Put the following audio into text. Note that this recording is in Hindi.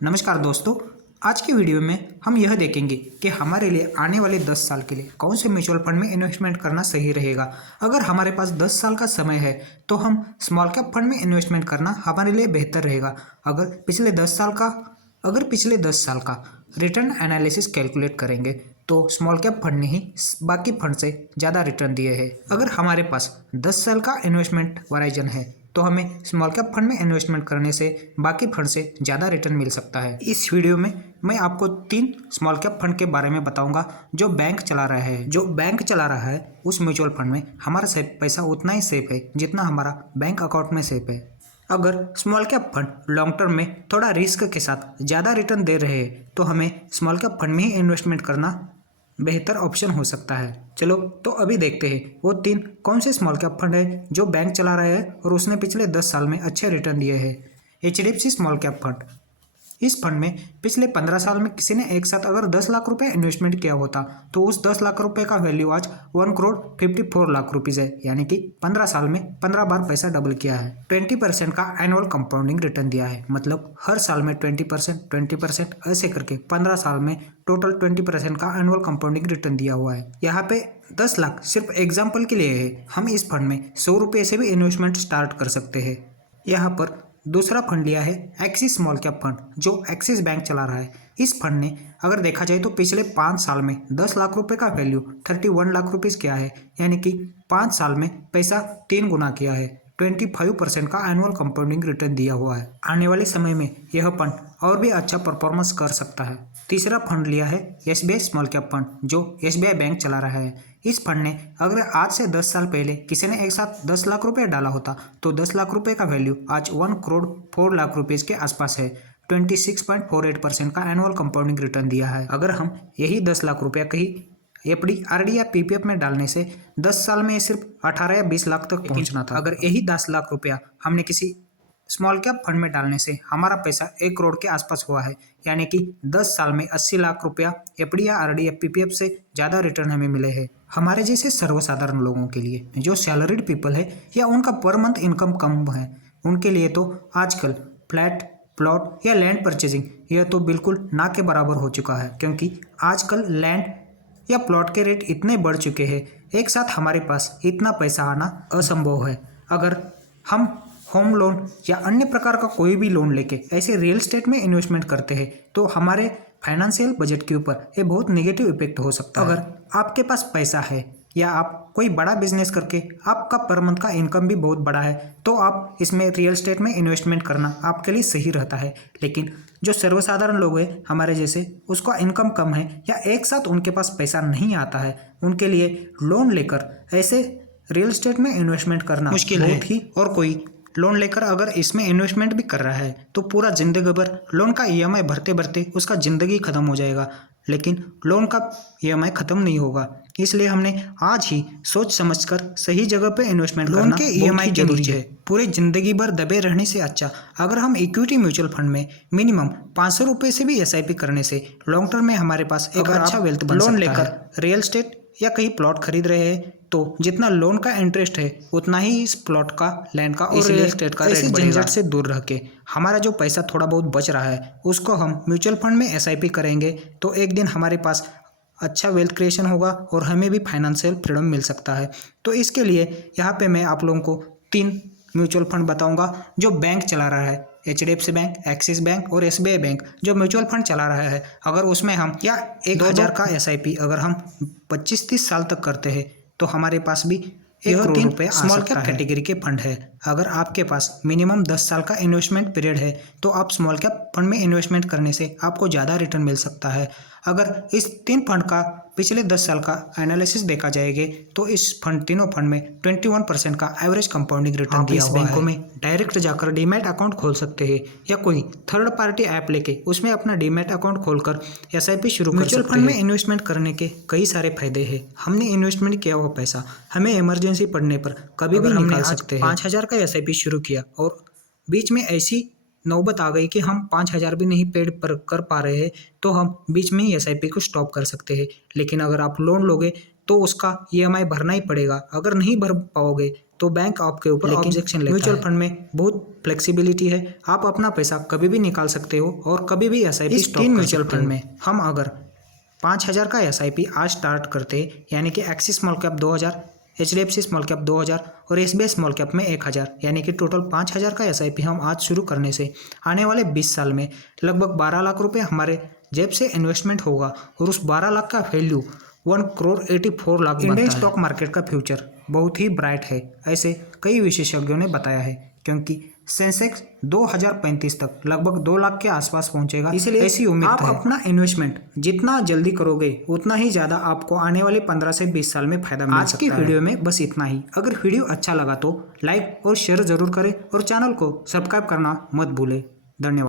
नमस्कार दोस्तों। आज की वीडियो में हम यह देखेंगे कि हमारे लिए आने वाले 10 साल के लिए कौन से म्यूचुअल फंड में इन्वेस्टमेंट करना सही रहेगा। अगर हमारे पास 10 साल का समय है तो हम स्मॉल कैप फंड में इन्वेस्टमेंट करना हमारे लिए बेहतर रहेगा। अगर पिछले 10 साल का रिटर्न एनालिसिस कैलकुलेट करेंगे तो स्मॉल कैप फंड ने ही बाकी फंड से ज़्यादा रिटर्न दिए हैं। अगर हमारे पास 10 साल का इन्वेस्टमेंट होराइजन है तो हमें स्मॉल कैप फंड में इन्वेस्टमेंट करने से बाकी फंड से ज़्यादा रिटर्न मिल सकता है। इस वीडियो में मैं आपको 3 स्मॉल कैप फंड के बारे में बताऊंगा जो बैंक चला रहा है। जो बैंक चला रहा है उस म्यूचुअल फंड में हमारा पैसा उतना ही सेफ है जितना हमारा बैंक अकाउंट में सेफ है। अगर small cap fund long term में थोड़ा रिस्क के साथ ज़्यादा रिटर्न दे रहे हैं तो हमें स्मॉल कैप फंड में ही इन्वेस्टमेंट करना बेहतर ऑप्शन हो सकता है। चलो तो अभी देखते हैं वो 3 कौन से स्मॉल कैप फंड है जो बैंक चला रहा है और उसने पिछले 10 साल में अच्छे रिटर्न दिए हैं। HDFC स्मॉल कैप फंड, इस फंड में पिछले 15 साल में किसी ने एक साथ अगर 10 लाख रुपए इन्वेस्टमेंट किया होता तो उस 10 लाख रुपए का वैल्यू आज 1 करोड़ 54 लाख रुपीज़ है, यानी कि 15 साल में 15 बार पैसा डबल किया है। 20% का एनुअल कंपाउंडिंग रिटर्न दिया है, मतलब हर साल में 20% ऐसे करके 15 साल में टोटल 20% का एनुअल कंपाउंडिंग रिटर्न दिया हुआ है। यहाँ पे 10 लाख सिर्फ एग्जाम्पल के लिए है, हम इस फंड में 100 रुपये से भी इन्वेस्टमेंट स्टार्ट कर सकते हैं। यहाँ पर दूसरा फंड लिया है एक्सिस स्मॉल कैप फंड जो एक्सिस बैंक चला रहा है। इस फंड ने अगर देखा जाए तो पिछले 5 साल में 10 लाख रुपए का वैल्यू 31 लाख रुपीज़ किया है, यानी कि 5 साल में पैसा 3 गुना किया है। 25% का एनुअल कंपाउंडिंग रिटर्न दिया हुआ है। आने वाले समय में यह फंड और भी अच्छा परफॉर्मेंस कर सकता है। तीसरा फंड लिया है SBI स्मॉल कैप फंड जो SBI बैंक चला रहा है। इस फंड ने अगर आज से 10 साल पहले किसी ने एक साथ 10 लाख रुपए डाला होता तो 10 लाख रुपए का वैल्यू आज 1 करोड़ 4 लाख रुपीज़ के आसपास है। 26.48% का एनुअल कंपाउंडिंग रिटर्न दिया है। अगर हम यही 10 लाख रुपया कहीं FD RD या PPF में डालने से 10 साल में सिर्फ 18 या 20 लाख तक पहुंचना था। अगर यही 10 लाख रुपया हमने किसी स्मॉल कैप फंड में डालने से हमारा पैसा 1 करोड़ के आसपास हुआ है, यानी कि 10 साल में 80 लाख रुपया FD या RD या PPF से ज़्यादा रिटर्न हमें मिले हैं। हमारे जैसे सर्वसाधारण लोगों के लिए जो सैलरीड पीपल है या उनका पर मंथ इनकम कम है, उनके लिए तो आजकल फ्लैट प्लॉट या लैंड परचेजिंग यह तो बिल्कुल ना के बराबर हो चुका है, क्योंकि आजकल लैंड या प्लॉट के रेट इतने बढ़ चुके हैं, एक साथ हमारे पास इतना पैसा आना असंभव है। अगर हम होम लोन या अन्य प्रकार का कोई भी लोन लेके ऐसे रियल एस्टेट में इन्वेस्टमेंट करते हैं तो हमारे फाइनेंशियल बजट के ऊपर ये बहुत नेगेटिव इफेक्ट हो सकता है। अगर आपके पास पैसा है या आप कोई बड़ा बिजनेस करके आपका पर मंथ का इनकम भी बहुत बड़ा है तो आप इसमें रियल एस्टेट में इन्वेस्टमेंट करना आपके लिए सही रहता है। लेकिन जो सर्वसाधारण लोग हैं हमारे जैसे, उसका इनकम कम है या एक साथ उनके पास पैसा नहीं आता है, उनके लिए लोन लेकर ऐसे रियल एस्टेट में इन्वेस्टमेंट करना मुश्किल है ही। और कोई लोन लेकर अगर इसमें इन्वेस्टमेंट भी कर रहा है तो पूरा जिंदगी भर लोन का EMI भरते भरते उसका ज़िंदगी ख़त्म हो जाएगा, लेकिन लोन का EMI ख़त्म नहीं होगा। इसलिए हमने आज ही सोच समझकर सही जगह पे इन्वेस्टमेंट करना। लोन के EMI के नीचे पूरे ज़िंदगी भर दबे रहने से अच्छा अगर हम इक्विटी म्यूचुअल फंड में मिनिमम 500 रुपये से भी SIP करने से लॉन्ग टर्म में हमारे पास एक अच्छा वेल्थ बन सकता है। लोन लेकर रियल एस्टेट या कहीं प्लॉट खरीद रहे हैं तो जितना लोन का इंटरेस्ट है उतना ही इस प्लॉट का, लैंड का और रियल एस्टेट का रेट बढ़ेगा। झंझट से दूर रह के हमारा जो पैसा थोड़ा बहुत बच रहा है उसको हम म्यूचुअल फंड में SIP करेंगे तो एक दिन हमारे पास अच्छा वेल्थ क्रिएशन होगा और हमें भी फाइनेंशियल फ्रीडम मिल सकता है। तो इसके लिए यहाँ पे मैं आप लोगों को 3 म्यूचुअल फंड बताऊँगा जो बैंक चला रहा है। HDFC बैंक, एक्सिस बैंक और SBI बैंक जो म्यूचुअल फंड चला रहा है, अगर उसमें हम या 1000 का SIP अगर हम 25-30 साल तक करते हैं तो हमारे पास भी 1 करोड़ रुपये स्मॉल कैप कैटेगरी के फंड है। अगर आपके पास मिनिमम 10 साल का इन्वेस्टमेंट पीरियड है तो आप स्मॉल कैप फंड में इन्वेस्टमेंट करने से आपको ज़्यादा रिटर्न मिल सकता है। अगर इस 3 फंड का पिछले 10 साल का एनालिसिस देखा जाएगा तो इस तीनों फंड में 21% का एवरेज कंपाउंडिंग रिटर्न दिया हुआ है। बैंकों में डायरेक्ट जाकर डीमैट अकाउंट खोल सकते हैं या कोई थर्ड पार्टी ऐप लेके उसमें अपना डीमैट अकाउंट खोलकर SIP शुरू कर सकते हैं। म्यूचुअल फंड में इन्वेस्टमेंट करने के कई सारे फायदे हैं। हमने इन्वेस्टमेंट किया हुआ पैसा हमें इमरजेंसी पड़ने पर कभी भी निकाल सकते हैं। 5000 का SIP शुरू किया और बीच में ऐसी नौबत आ गई कि हम 5000 भी नहीं पेड पर कर पा रहे हैं तो हम बीच में ही SIP को स्टॉप कर सकते हैं। लेकिन अगर आप लोन लोगे तो उसका EMI भरना ही पड़ेगा। अगर नहीं भर पाओगे तो बैंक आपके ऊपर ऑब्जेक्शन लेता है। म्यूचुअल फंड में बहुत फ्लेक्सिबिलिटी है, आप अपना पैसा कभी भी निकाल सकते हो और कभी भी SIP स्टॉप कर सकते हो। 3 म्यूचुअल फंड में हम अगर 5000 का SIP आज स्टार्ट करते हैं, यानी कि axis small cap 2000, HDFC small cap 2000 और SBI स्मॉल कैप में 1000, यानी कि टोटल 5000 का SIP हम आज शुरू करने से आने वाले 20 साल में लगभग 12 लाख रुपए हमारे जेब से इन्वेस्टमेंट होगा और उस 12 लाख का वैल्यू 1,84,00,000 बनता है। इंडियन स्टॉक मार्केट का फ्यूचर बहुत ही ब्राइट है, ऐसे कई विशेषज्ञों ने बताया है, क्योंकि सेंसेक्स 2035 तक लगभग 2 लाख के आसपास पहुंचेगा। इसलिए ऐसी उम्मीद आप अपना इन्वेस्टमेंट जितना जल्दी करोगे उतना ही ज़्यादा आपको आने वाले 15 से 20 साल में फायदा मिल सकता है। आज की वीडियो में बस इतना ही। अगर वीडियो अच्छा लगा तो लाइक और शेयर जरूर करें और चैनल को सब्सक्राइब करना मत भूलें। धन्यवाद।